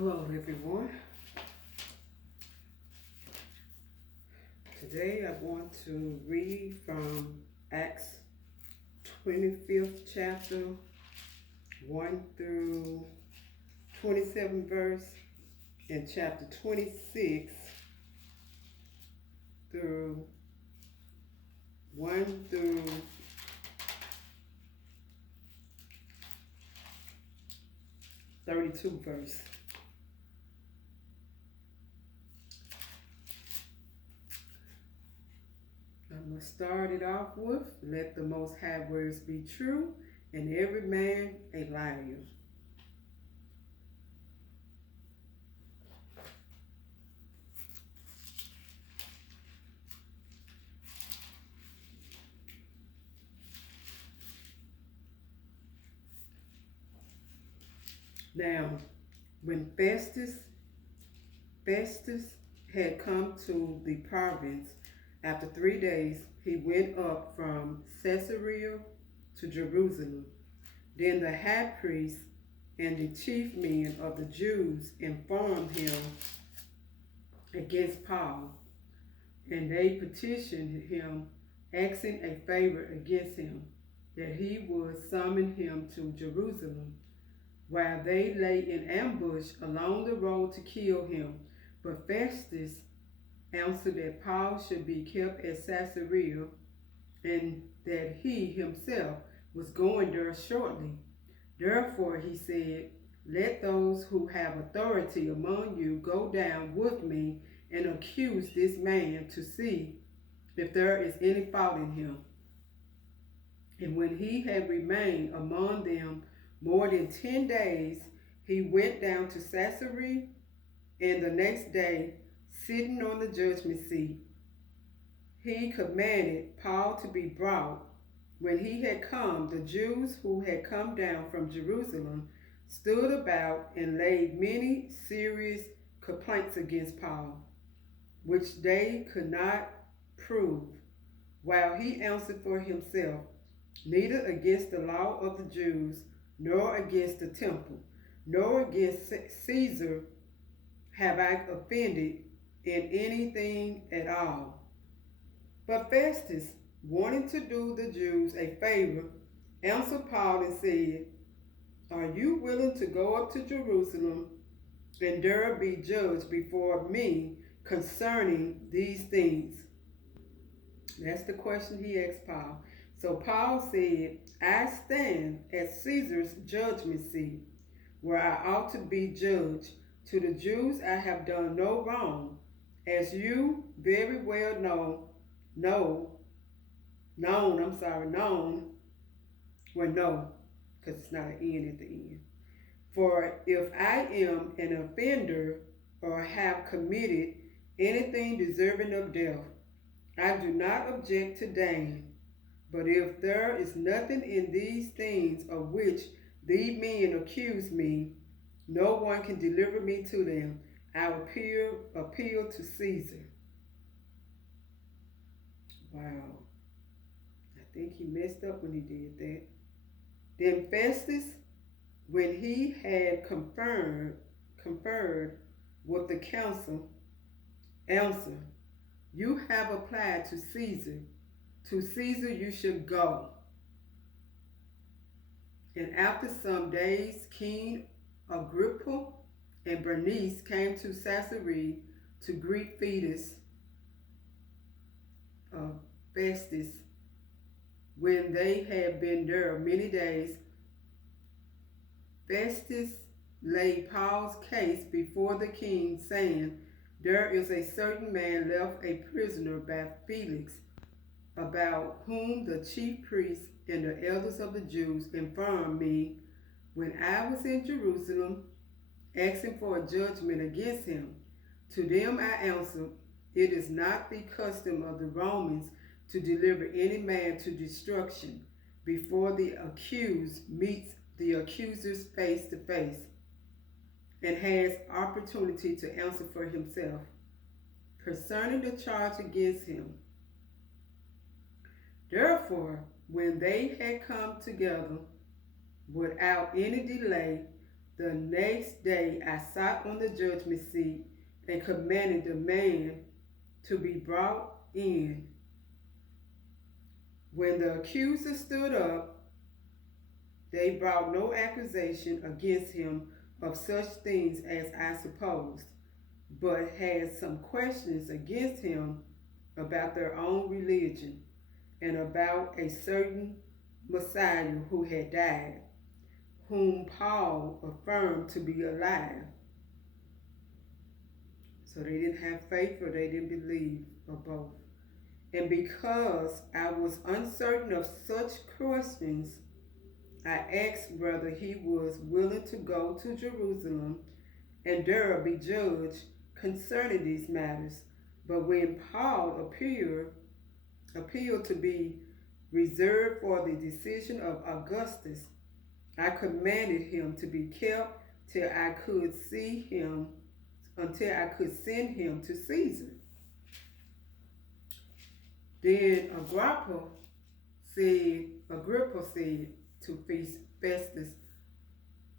Hello, everyone. Today I want to read from Acts 25th chapter, 1 through 27 verse, and chapter 26 through 1 through 32 verse. I'm going to start it off with, let the Most High words be true, and every man a liar. Now, when Festus had come to the province, after 3 days, he went up from Caesarea to Jerusalem. Then the high priest and the chief men of the Jews informed him against Paul, and they petitioned him, asking a favor against him, that he would summon him to Jerusalem, while they lay in ambush along the road to kill him. But Festus answered that Paul should be kept at Caesarea, and that he himself was going there shortly. Therefore he said, let those who have authority among you go down with me and accuse this man to see if there is any fault in him. And when he had remained among them more than 10 days, he went down to Caesarea, and the next day, sitting on the judgment seat, he commanded Paul to be brought. When he had come, the Jews who had come down from Jerusalem stood about and laid many serious complaints against Paul, which they could not prove, while he answered for himself, neither against the law of the Jews, nor against the temple, nor against Caesar have I offended in anything at all. But Festus, wanting to do the Jews a favor, answered Paul and said, are you willing to go up to Jerusalem and there be judged before me concerning these things? That's the question he asked Paul. So Paul said, I stand at Caesar's judgment seat, where I ought to be judged. To the Jews I have done no wrong, as you very well know, because it's not an N at the end. For if I am an offender or have committed anything deserving of death, I do not object to dying. But if there is nothing in these things of which these men accuse me, no one can deliver me to them. I appeal to Caesar. Wow. I think he messed up when he did that. Then Festus, when he had conferred with the council, answered, you have applied to Caesar. To Caesar you should go. And after some days, King Agrippa and Bernice came to Caesarea to greet Festus. When they had been there many days, Festus laid Paul's case before the king, saying, there is a certain man left a prisoner by Felix, about whom the chief priests and the elders of the Jews informed me when I was in Jerusalem, asking for a judgment against him. To them I answered, it is not the custom of the Romans to deliver any man to destruction before the accused meets the accusers face to face and has opportunity to answer for himself concerning the charge against him. Therefore, when they had come together without any delay, The next day I sat on the judgment seat and commanded the man to be brought in. When the accuser stood up, they brought no accusation against him of such things as I supposed, but had some questions against him about their own religion and about a certain Messiah who had died, whom Paul affirmed to be alive. So they didn't have faith or they didn't believe, or both. And because I was uncertain of such questions, I asked whether he was willing to go to Jerusalem and there be judged concerning these matters. But when Paul appeared to be reserved for the decision of Augustus, I commanded him to be kept till I could see him, until I could send him to Caesar. Then Agrippa said to Festus,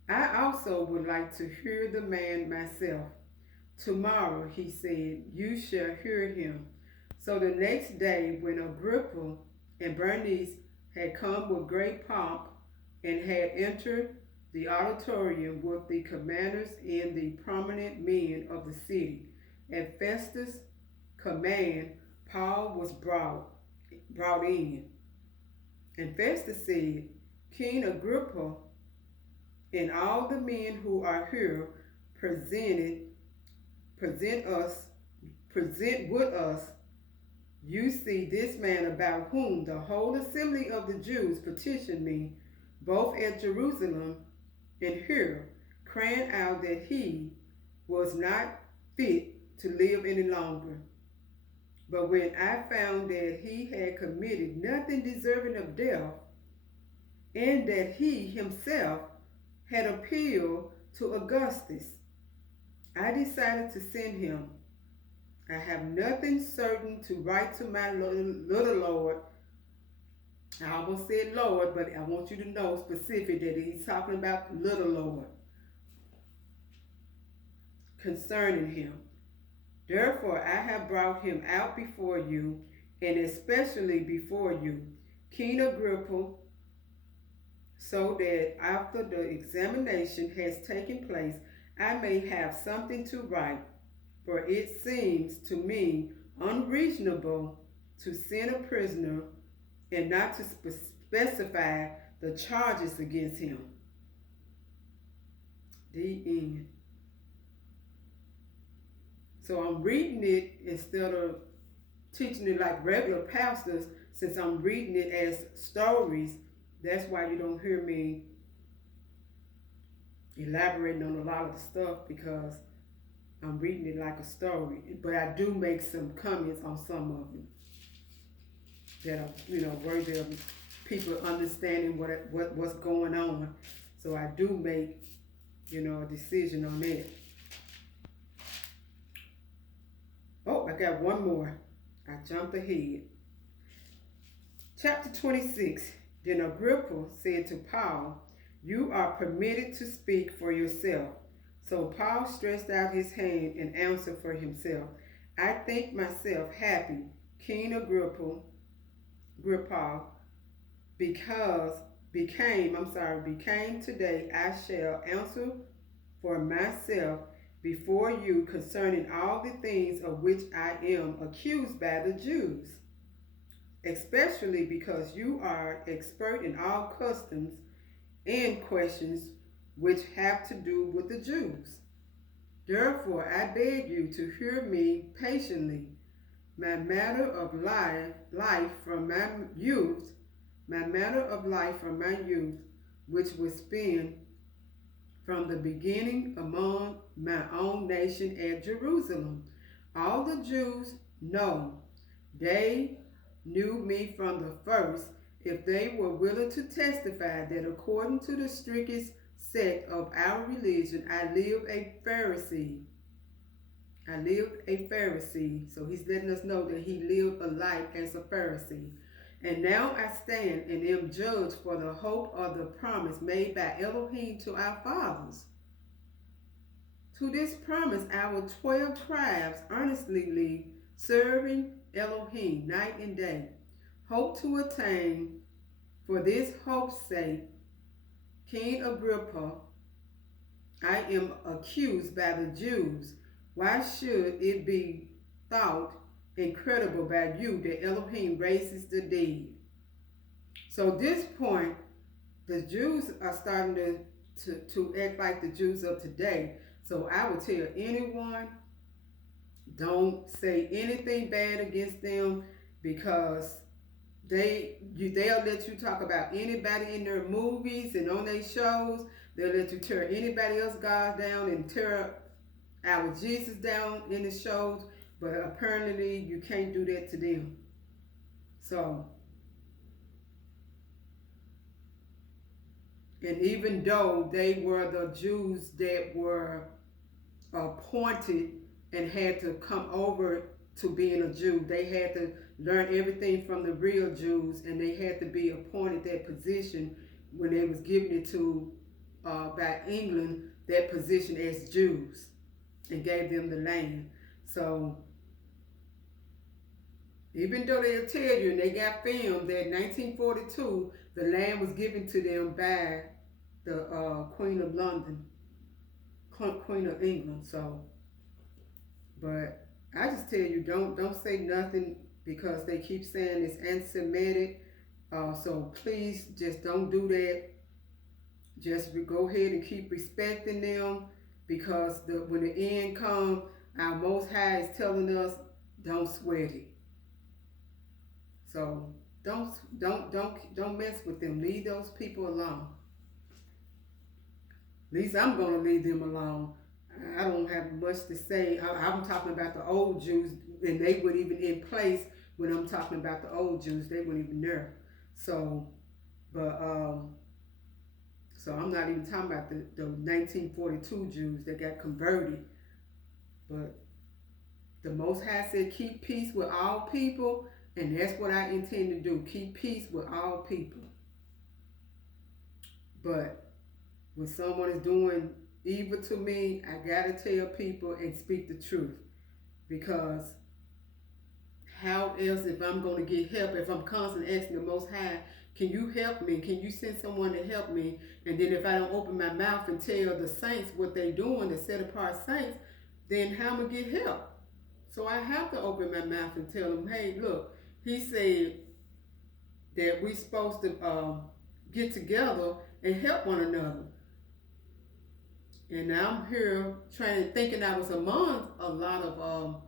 I also would like to hear the man myself. Tomorrow, he said, you shall hear him. So the next day, when Agrippa and Bernice had come with great pomp and had entered the auditorium with the commanders and the prominent men of the city, at Festus' command, Paul was brought in. And Festus said, King Agrippa and all the men who are here present with us, you see this man about whom the whole assembly of the Jews petitioned me, both at Jerusalem and here, crying out that he was not fit to live any longer. But when I found that he had committed nothing deserving of death, and that he himself had appealed to Augustus, I decided to send him. I have nothing certain to write to my little Lord. I almost said Lord, but I want you to know specific that he's talking about little Lord concerning him. Therefore, I have brought him out before you, and especially before you, King Agrippa, so that after the examination has taken place, I may have something to write. For it seems to me unreasonable to send a prisoner and not to specify the charges against him. The end. So I'm reading it instead of teaching it like regular pastors, since I'm reading it as stories. That's why you don't hear me elaborating on a lot of the stuff, because I'm reading it like a story. But I do make some comments on some of them that are, worthy of people understanding what's going on. So I do make, a decision on that. Oh, I got one more. I jumped ahead. Chapter 26. Then Agrippa said to Paul, you are permitted to speak for yourself. So Paul stretched out his hand and answered for himself. I think myself happy, King Agrippa, because became today I shall answer for myself before you concerning all the things of which I am accused by the Jews, especially because you are expert in all customs and questions which have to do with the Jews. Therefore I beg you to hear me patiently. My matter of life from my youth, which was spent from the beginning among my own nation at Jerusalem. All the Jews know. They knew me from the first, if they were willing to testify that according to the strictest sect of our religion, I lived a Pharisee. So he's letting us know that he lived a life as a Pharisee. And now I stand and am judged for the hope of the promise made by Elohim to our fathers, To this promise, our 12 tribes earnestly serving Elohim night and day, hope to attain. For this hope's sake, King Agrippa, I am accused by the Jews. Why should it be thought incredible by you that Elohim raises the dead? So at this point, the Jews are starting to act like the Jews of today. So I would tell anyone, don't say anything bad against them, because they'll let you talk about anybody in their movies and on their shows. They'll let you tear anybody else God down and tear our Jesus down in the shows, but apparently you can't do that to them. So, and even though they were the Jews that were appointed and had to come over to being a Jew, they had to learn everything from the real Jews, and they had to be appointed that position when they was giving it to by England, that position as Jews, and gave them the land. So even though they'll tell you, and they got filmed that in 1942 the land was given to them by the Queen of London, Queen of England. So, but I just tell you, don't say nothing, because they keep saying it's anti-Semitic. So please just don't do that. Just go ahead and keep respecting them, because when the end comes, our Most High is telling us, don't sweat it. So don't mess with them. Leave those people alone. At least I'm going to leave them alone. I don't have much to say. I'm talking about the old Jews, and they weren't even in place when I'm talking about the old Jews. They weren't even there. So, but so I'm not even talking about the 1942 Jews that got converted. But the Most High said, keep peace with all people, and that's what I intend to do. Keep peace with all people. But when someone is doing evil to me, I gotta tell people and speak the truth. Because how else, if I'm going to get help, if I'm constantly asking the Most High, can you help me? Can you send someone to help me? And then if I don't open my mouth and tell the saints what they doing, the set apart saints, then how am I going to get help? So I have to open my mouth and tell them, hey, look, he said that we're supposed to get together and help one another. And I'm here thinking I was among a lot of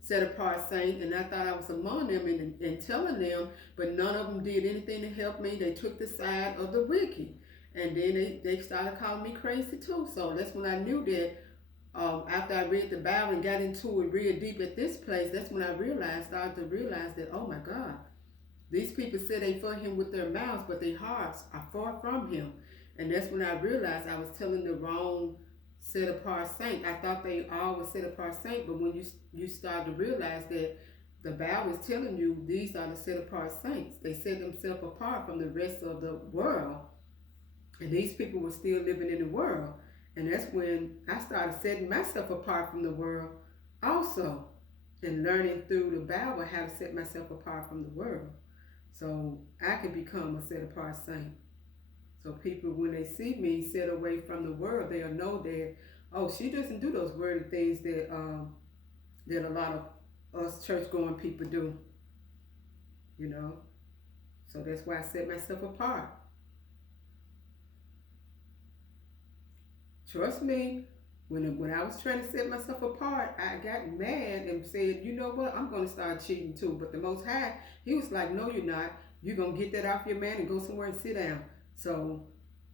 set apart saints, and I thought I was among them and telling them, but none of them did anything to help me. They took the side of the wicked, and then they started calling me crazy too. So that's when I knew that. After I read the Bible and got into it real deep at this place, that's when I started to realize that, oh my God, these people say they for him with their mouths, but their hearts are far from him. And that's when I realized I was telling the wrong set apart saint. I thought they all were set apart saint, but when you start to realize that the Bible is telling you these are the set apart saints. They set themselves apart from the rest of the world, and these people were still living in the world. And that's when I started setting myself apart from the world also, and learning through the Bible how to set myself apart from the world, so I can become a set apart saint. So people, when they see me set away from the world, they'll know that, oh, she doesn't do those worldly things that a lot of us church-going people do, you know. So that's why I set myself apart. Trust me, when I was trying to set myself apart, I got mad and said, you know what, I'm going to start cheating too. But the Most High, he was like, no, you're not. You're going to get that off your man and go somewhere and sit down. So,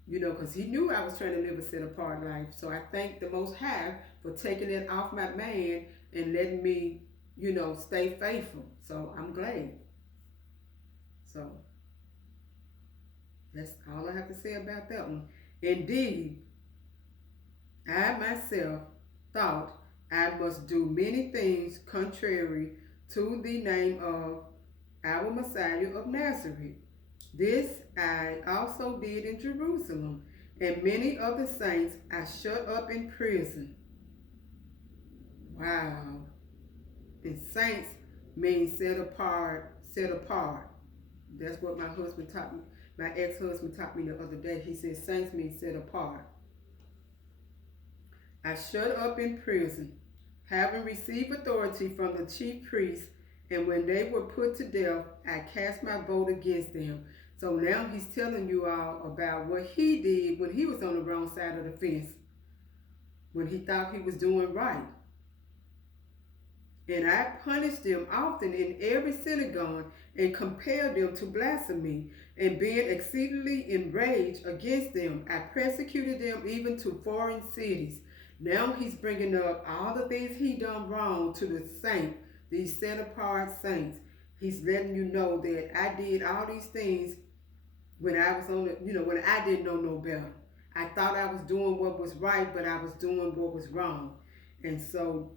you know, because he knew I was trying to live a set apart life. So I thank the Most High for taking it off my man and letting me, you know, stay faithful. So I'm glad. So that's all I have to say about that one. Indeed, I myself thought I must do many things contrary to the name of our Messiah of Nazareth. This I also did in Jerusalem, and many of the saints I shut up in prison. Wow. And saints means set apart, set apart. That's what my husband taught me. My ex-husband taught me the other day. He said saints means set apart. I shut up in prison, having received authority from the chief priests, and when they were put to death, I cast my vote against them. So now he's telling you all about what he did when he was on the wrong side of the fence, when he thought he was doing right. And I punished them often in every synagogue and compelled them to blasphemy. And being exceedingly enraged against them, I persecuted them even to foreign cities. Now he's bringing up all the things he done wrong to the saint, these set apart saints. He's letting you know that I did all these things when I was on the, when I didn't know no better. I thought I was doing what was right, but I was doing what was wrong. And so,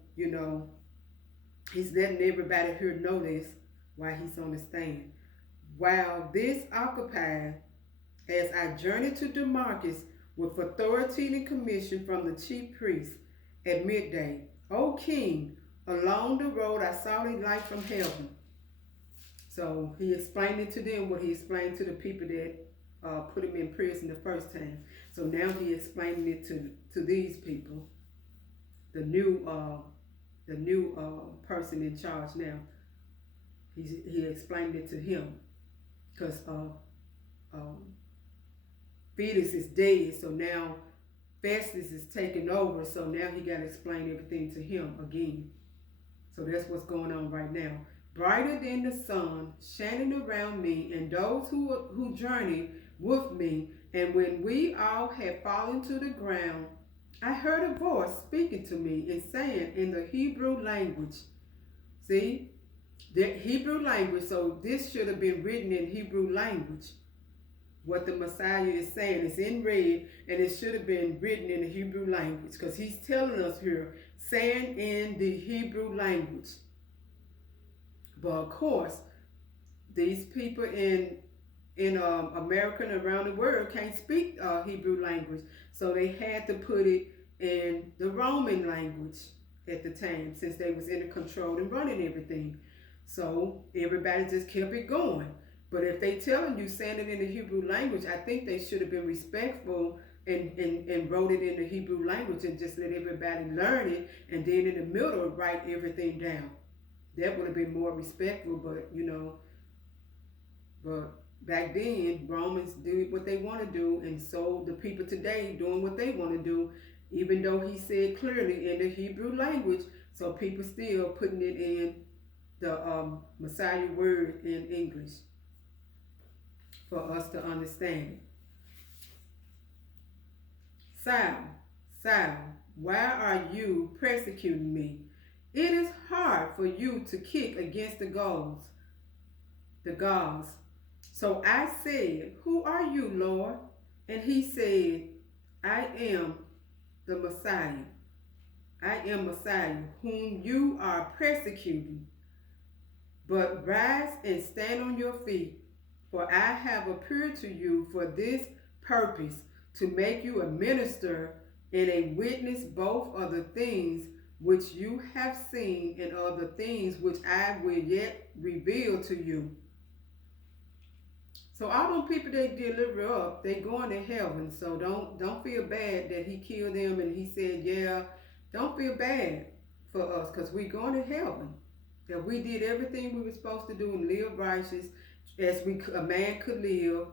he's letting everybody here know this while he's on the stand. While this occupied, as I journeyed to Damascus with authority and commission from the chief priest at midday, O king, along the road I saw a light from heaven. So he explained it to them what he explained to the people that put him in prison the first time. So now he explaining it to these people, the new person in charge now. He explained it to him because Felix is dead, so now Festus is taking over, so now he got to explain everything to him again. So that's what's going on right now. Brighter than the sun, shining around me and those who journey with me, and when we all had fallen to the ground, I heard a voice speaking to me and saying in the Hebrew language. See? The Hebrew language, so this should have been written in Hebrew language. What the Messiah is saying is in red, and it should have been written in the Hebrew language, because he's telling us here, saying in the Hebrew language. But of course, these people in America and around the world can't speak Hebrew language, so they had to put it in the Roman language at the time, since they was in control and running everything. So everybody just kept it going. But if they telling you saying it in the Hebrew language, I think they should have been respectful and wrote it in the Hebrew language and just let everybody learn it, and then in the middle write everything down. That would have been more respectful, but back then, Romans do what they want to do, and so the people today doing what they want to do, even though he said clearly in the Hebrew language, so people still putting it in the Messiah word in English for us to understand. Saul, why are you persecuting me? It is hard for you to kick against the gods. So I said, who are you, Lord? And he said, I am the Messiah. I am Messiah, whom you are persecuting. But rise and stand on your feet, for I have appeared to you for this purpose, to make you a minister and a witness both of the things which you have seen and of the things which I will yet reveal to you. So all them people they deliver up, they going to heaven. So don't feel bad that he killed them and he said, yeah, don't feel bad for us, because we going to heaven. That we did everything we were supposed to do and live righteous as a man could live.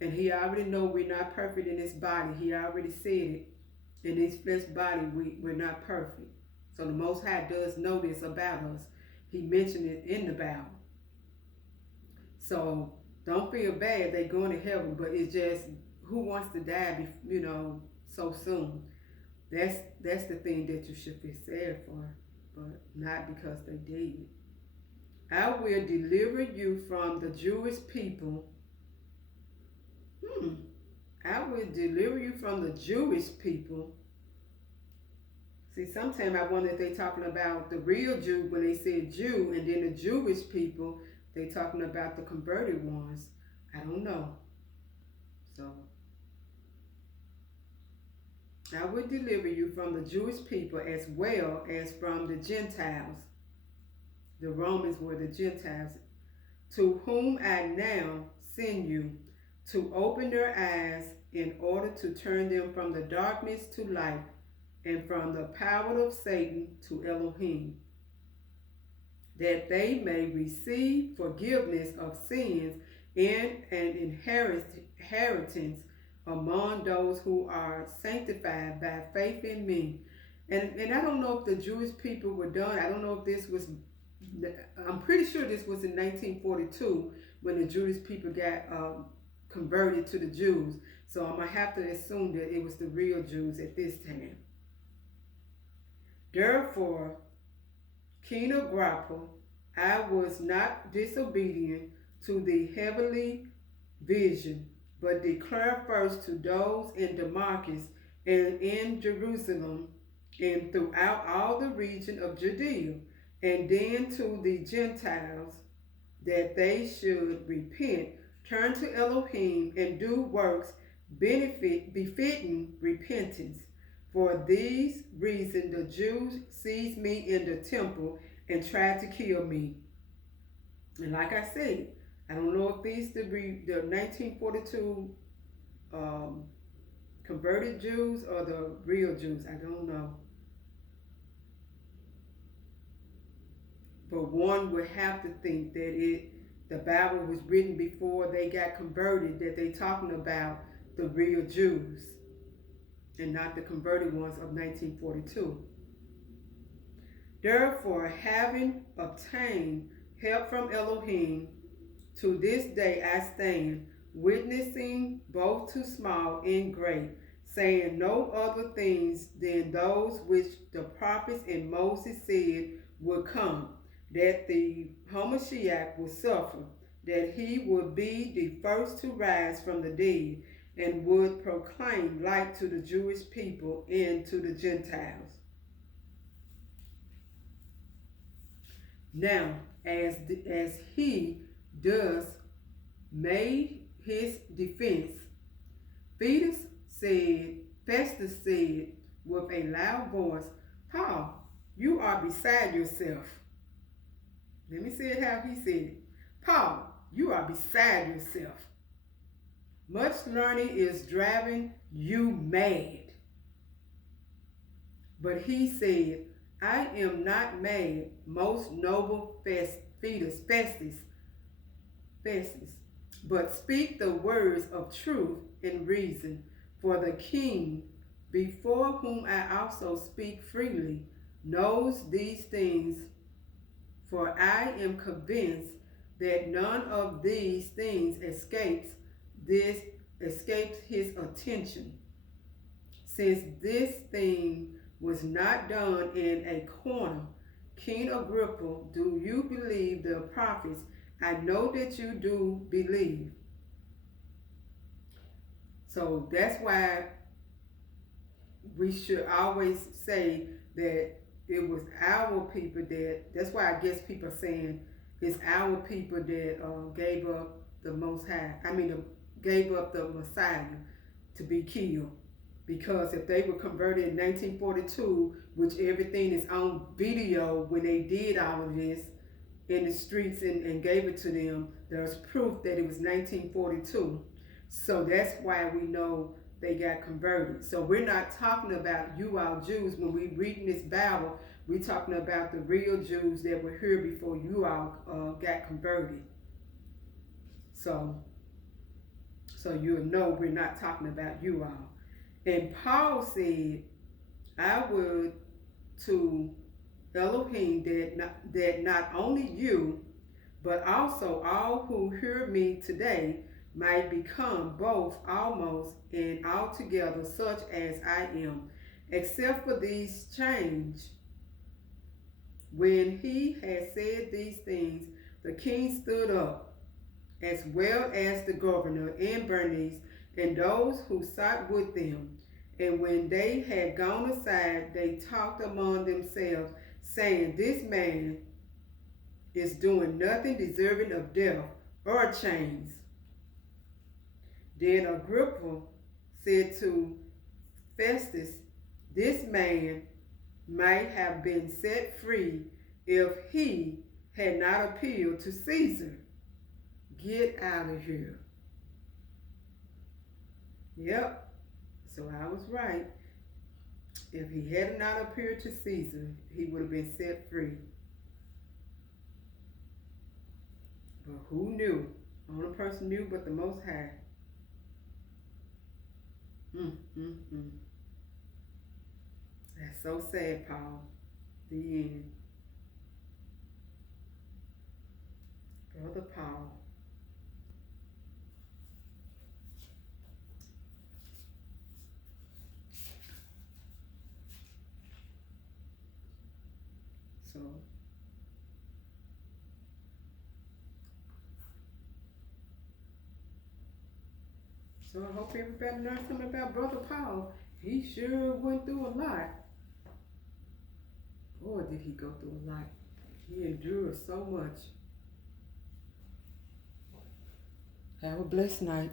And he already know we're not perfect in this body. He already said it. In this flesh body, we're not perfect. So the Most High does know this about us. He mentioned it in the Bible. So don't feel bad they going to heaven, but it's just, who wants to die, so soon? That's the thing that you should feel sad for, but not because they did. I will deliver you from the Jewish people. I will deliver you from the Jewish people. See, sometimes I wonder if they talking about the real Jew when they said Jew, and then the Jewish people, they talking about the converted ones. I don't know. So I will deliver you from the Jewish people as well as from the Gentiles. The Romans were the Gentiles, to whom I now send you, to open their eyes in order to turn them from the darkness to light and from the power of Satan to Elohim, that they may receive forgiveness of sins and an inheritance among those who are sanctified by faith in me. And I don't know if the Jewish people were done. I don't know if this was, I'm pretty sure this was in 1942 when the Jewish people got converted to the Jews. So I'm going to have to assume that it was the real Jews at this time. Therefore, King Agrippa, I was not disobedient to the heavenly vision, but declare first to those in Damascus and in Jerusalem and throughout all the region of Judea, and then to the Gentiles, that they should repent, turn to Elohim, and do works befitting repentance. For these reasons the Jews seized me in the temple and tried to kill me. And like I said, I don't know if these the 1942 converted Jews or the real Jews. I don't know. But one would have to think that the Bible was written before they got converted, that they talking about the real Jews and not the converted ones of 1942. Therefore, having obtained help from Elohim, to this day I stand, witnessing both to small and great, saying no other things than those which the prophets and Moses said would come, that the Hamashiach would suffer, that he would be the first to rise from the dead, and would proclaim light to the Jewish people and to the Gentiles. Now, as he thus made his defense, Festus said with a loud voice, Paul, you are beside yourself. Let me say it how he said it. Paul, you are beside yourself. Much learning is driving you mad. But he said, I am not mad, most noble Festus, but speak the words of truth and reason, for the king, before whom I also speak freely, knows these things, for I am convinced that none of these things escapes his attention, since this thing was not done in a corner. King Agrippa, do you believe the prophets? I know that you do believe. So that's why we should always say that it was our people that's why I guess people are saying it's our people that gave up the Most High. Gave up the Messiah to be killed. Because if they were converted in 1942, which everything is on video when they did all of this in the streets and gave it to them, there's proof that it was 1942. So that's why we know they got converted. So we're not talking about you all Jews. When we reading this Bible, we're talking about the real Jews that were here before you all got converted. So you'll know we're not talking about you all. And Paul said, I would to Elohim that not only you, but also all who hear me today might become both almost and altogether such as I am, except for these change. When he had said these things, the king stood up, as well as the governor and Bernice, and those who sat with them. And when they had gone aside, they talked among themselves, saying, this man is doing nothing deserving of death or chains. Then Agrippa said to Festus, This man might have been set free if he had not appealed to Caesar. Get out of here. Yep, so I was right. If he had not appeared to Caesar, he would have been set free. But who knew? Only person knew but the Most High. Mm, mm, mm. That's so sad, Paul. The end. Brother Paul. So, I hope everybody learned something about Brother Paul. He sure went through a lot. Boy, did he go through a lot. He endured so much. Have a blessed night.